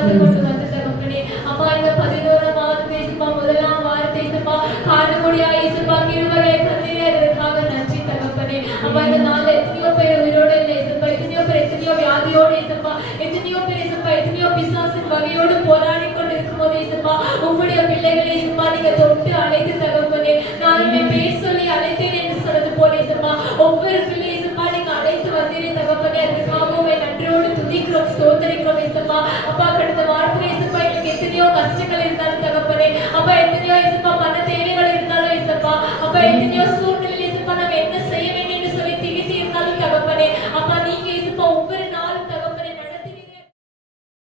காத்து கொண்டு வந்து தகப்பனே அப்பா இந்த 11ஆவது பேசுப்பா முதலாம் வாரத்தை இசப்பா காணக்கூடியா இசப்பா கிருபைகளை தந்தீரே அதற்காக நன்றி தகப்பனே அப்பா இந்த நாள் எத்தனையோ பேர் உயிரோடு இல்லை இசப்பா எத்தனையோ பேர் எத்தனையோ வியாதியோடு இசப்பா எத்தனையோ பேர் இசப்பா எத்தனையோ பிசாசின் வகையோடு போராடி கொண்டு இருக்கும்போது இசப்பா உங்களுடைய பிள்ளைகளை இசப்பா நீங்க தொட்டு அழைத்து தகப்பனே நான் என்னை பேர் சொல்லி அழைத்தேன் என்று சொன்னது போல இசப்பா ஒவ்வொரு பிள்ளை இசப்பா நீங்க அழைத்து வந்தீரே தகப்பனே அதற்காகவே நன்றியோடு துதிக்கிறோம் ஸ்தோத்திரிக்கிறோம் இசப்பா அப்பா கடந்த வாரத்தில் இசப்பா எனக்கு எத்தனையோ கஷ்டங்கள் இருந்தாலும் தகப்பனே அப்பா எத்தனையோ